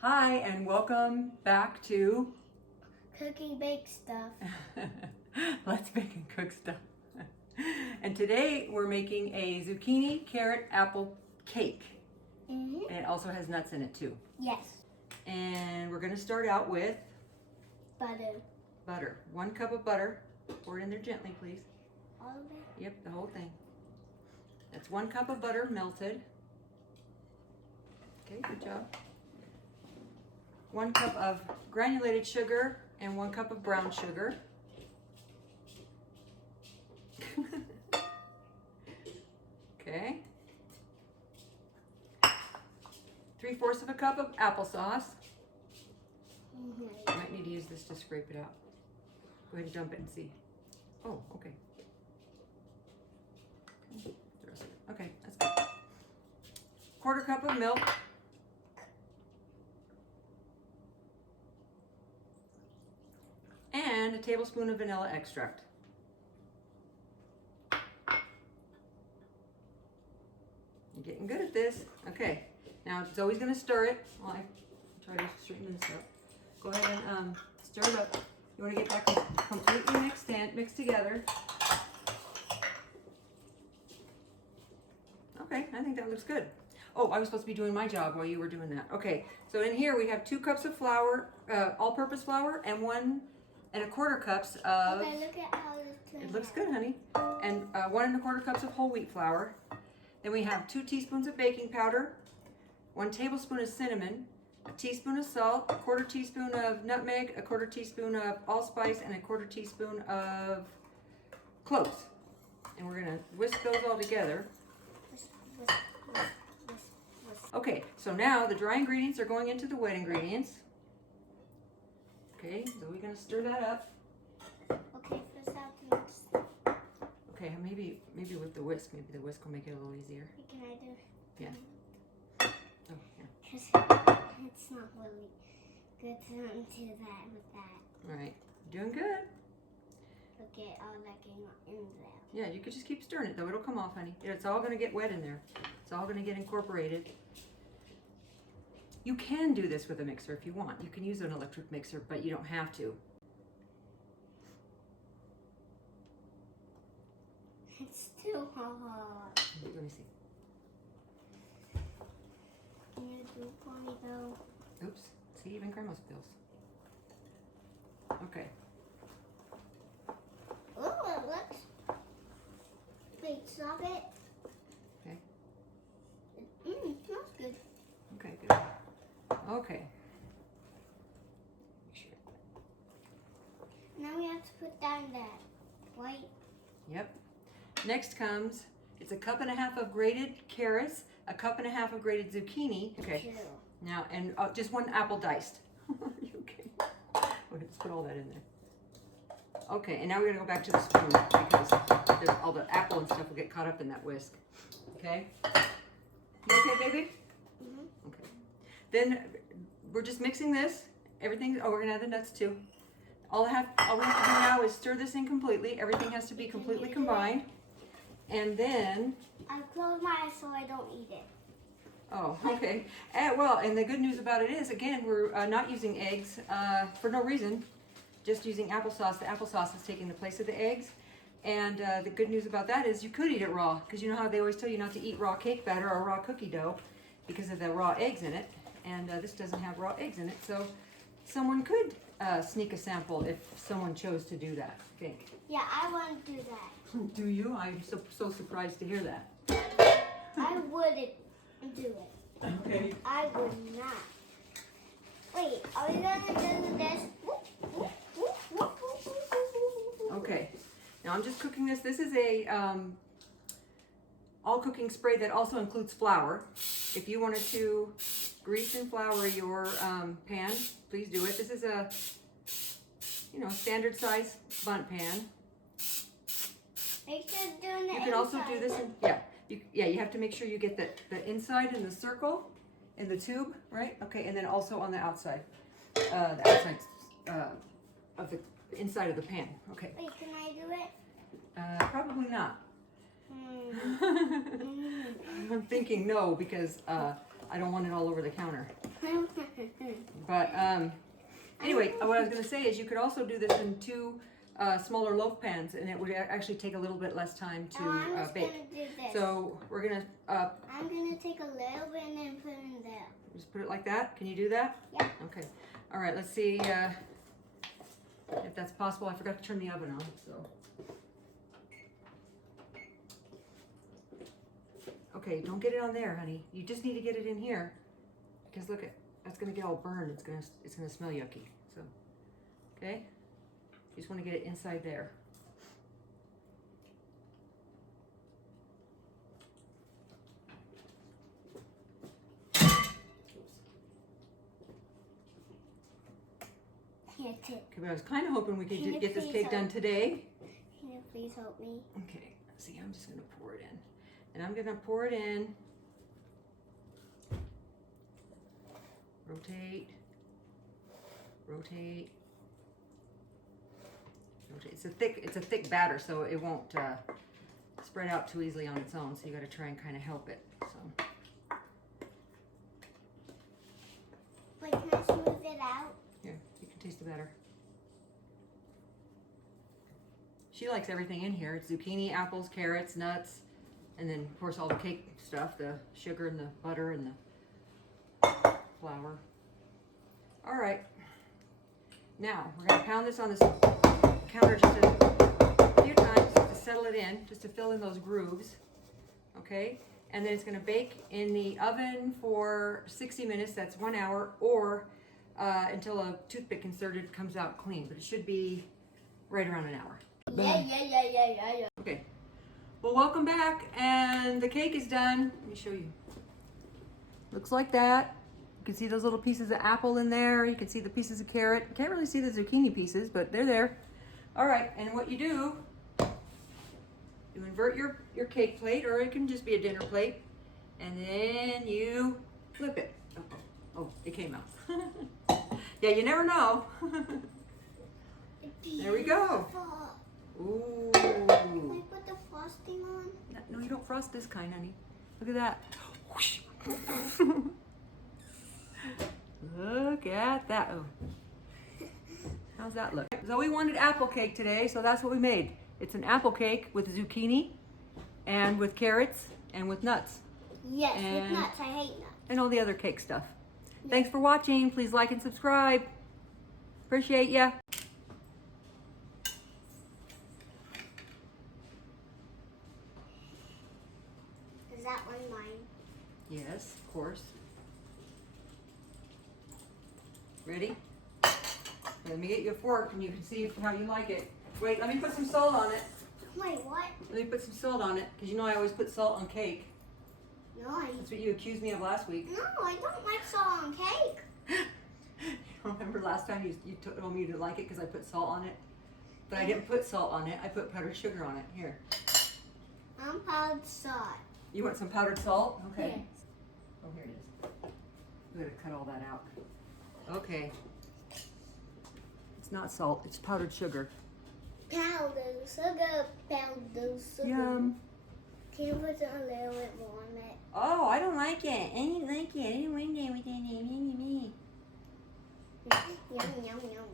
Hi, and welcome back to Cooking Bake Stuff. Let's Bake and Cook Stuff. And today we're making a zucchini, carrot, apple cake. And it also has nuts in it too. Yes. And we're going to start out with Butter. butter. 1 cup of butter. Pour it in there gently, please. All of it? Yep, the whole thing. That's 1 cup of butter melted. Okay, good job. 1 cup of granulated sugar and 1 cup of brown sugar. Okay. 3/4 of a cup of applesauce. You might need to use this to scrape it out. Go ahead and dump it and see. Oh, okay. The rest of it. Okay, that's good. 1/4 cup of milk. And a tablespoon of vanilla extract. You're getting good at this. Okay, now Zoe's going to stir it while I try to straighten this up. Go ahead and stir it up. You want to get that completely mixed together. Okay, I think that looks good. Oh, I was supposed to be doing my job while you were doing that. Okay, so in here we have 2 cups of flour, all-purpose flour, and 1 1/4 cups of... Okay, look at how this turned It looks out. good, honey. And 1 1/4 cups of whole wheat flour. Then we have 2 teaspoons of baking powder, 1 tablespoon of cinnamon, a teaspoon of salt, a 1/4 teaspoon of nutmeg, a 1/4 teaspoon of allspice, and a 1/4 teaspoon of cloves. And we're gonna whisk those all together. Whisk, whisk, whisk, whisk, whisk. Okay, so now the dry ingredients are going into the wet ingredients. Okay, so we're gonna stir that up. Okay, first I have to mix. Okay, maybe with the whisk, maybe the whisk will make it a little easier. Can I do? Yeah. Oh, here. Because it's not really good to do that with that. All right, doing good. Okay, all that came in there. Yeah, you could just keep stirring it though. It'll come off, honey. It's all gonna get wet in there. It's all gonna get incorporated. You can do this with a mixer if you want. You can use an electric mixer, but you don't have to. It's too hard. Let me see. Can you do it for me though? Oops. See, even grandma spills. Okay. Oh, it looks. Wait, stop it. Okay. Smells good. Okay, good. Okay. Make sure. Now we have to put down that white. Yep. Next comes, it's 1.5 cups of grated carrots, 1.5 cups of grated zucchini. Okay. Too. Now, and just 1 apple diced. You okay? Okay, let's put all that in there. Okay, and now we're gonna go back to the spoon because all the apple and stuff will get caught up in that whisk. Okay? You okay, baby? Mm-hmm. Okay. Then we're just mixing this. Everything. Oh, we're gonna add the nuts too. All we have to do now is stir this in completely. Everything has to be completely combined. And then. I close my eyes so I don't eat it. Oh, okay. And the good news about it is, again, we're not using eggs for no reason. Just using applesauce. The applesauce is taking the place of the eggs. And the good news about that is you could eat it raw, because you know how they always tell you not to eat raw cake batter or raw cookie dough because of the raw eggs in it. And this doesn't have raw eggs in it, so someone could sneak a sample if someone chose to do that, I think. Yeah, I want to do that. Do you? I'm so surprised to hear that. I wouldn't do it. Okay. I would not. Wait, are we gonna do this? Okay. Now I'm just cooking this. This is a all cooking spray that also includes flour. If you wanted to grease and flour your pan, please do it. This is a standard size bundt pan. Make sure doing the You can also inside. do this in, you have to make sure you get the inside in the circle in the tube, right? Okay, and then also on the outside, the outside of the inside of the pan. Okay. Wait, can I do it? Probably not. I'm thinking no, because I don't want it all over the counter. But anyway, what I was going to say is you could also do this in two smaller loaf pans, and it would actually take a little bit less time to I'm just bake. gonna do this. So we're going to I'm gonna take a little bit and then put it in there. just put it like that. Can you do that? Yeah. Okay. All right, let's see if that's possible. I forgot to turn the oven on, so. Okay, don't get it on there, honey. You just need to get it in here, because look at that's gonna get all burned. It's gonna smell yucky. So, okay, you just want to get it inside there. Here, too. Okay, but I was kind of hoping we could Can you get this please cake done help? today. Can you please help me? Okay, see, I'm just gonna pour it in, and I'm gonna pour it in. Rotate, rotate, rotate. It's a thick batter, so it won't spread out too easily on its own. So you got to try and kind of help it. So. Wait, can I smooth it out? Here, you can taste the batter. She likes everything in here. It's zucchini, apples, carrots, nuts, and then of course all the cake stuff, the sugar and the butter and the flour. All right. Now we're gonna pound this on this counter just a few times to settle it in, just to fill in those grooves. Okay, and then it's gonna bake in the oven for 60 minutes. That's 1 hour, or until a toothpick inserted comes out clean. But it should be right around an hour. Yeah. Okay. Well, welcome back, and the cake is done. Let me show you. Looks like that. You can see those little pieces of apple in there. You can see the pieces of carrot. You can't really see the zucchini pieces, but they're there. All right, and what you do, you invert your cake plate, or it can just be a dinner plate, and then you flip it. Oh, it came out. Yeah, you never know. There we go. Ooh. Can I put the frosting on? No, you don't frost this kind, honey. Look at that. Whoosh. Look at that. Oh. How's that look? Zoe wanted apple cake today, so that's what we made. It's an apple cake with zucchini and with carrots and with nuts. Yes, And- with nuts. I hate nuts. And all the other cake stuff. Thanks for watching. Please like and subscribe. Appreciate ya. Is that one mine? Yes, of course. Ready? Let me get you a fork and you can see how you like it. Wait, let me put some salt on it. Wait, what? Let me put some salt on it, because you know I always put salt on cake. No, That's what you accused me of last week. I don't like salt on cake. Remember last time you told me you didn't like it because I put salt on it? But I didn't put salt on it. I put powdered sugar on it. Here. I'm powdered salt. You want some powdered salt? Okay. Yes. Oh, here it is. I'm going to cut all that out. Okay. It's not salt. It's powdered sugar. Powdered sugar, powdered sugar. Yum. Can you put a little bit more on it? Oh, I don't like it. I didn't like it. I didn't want it with that. Yum, yum, yum.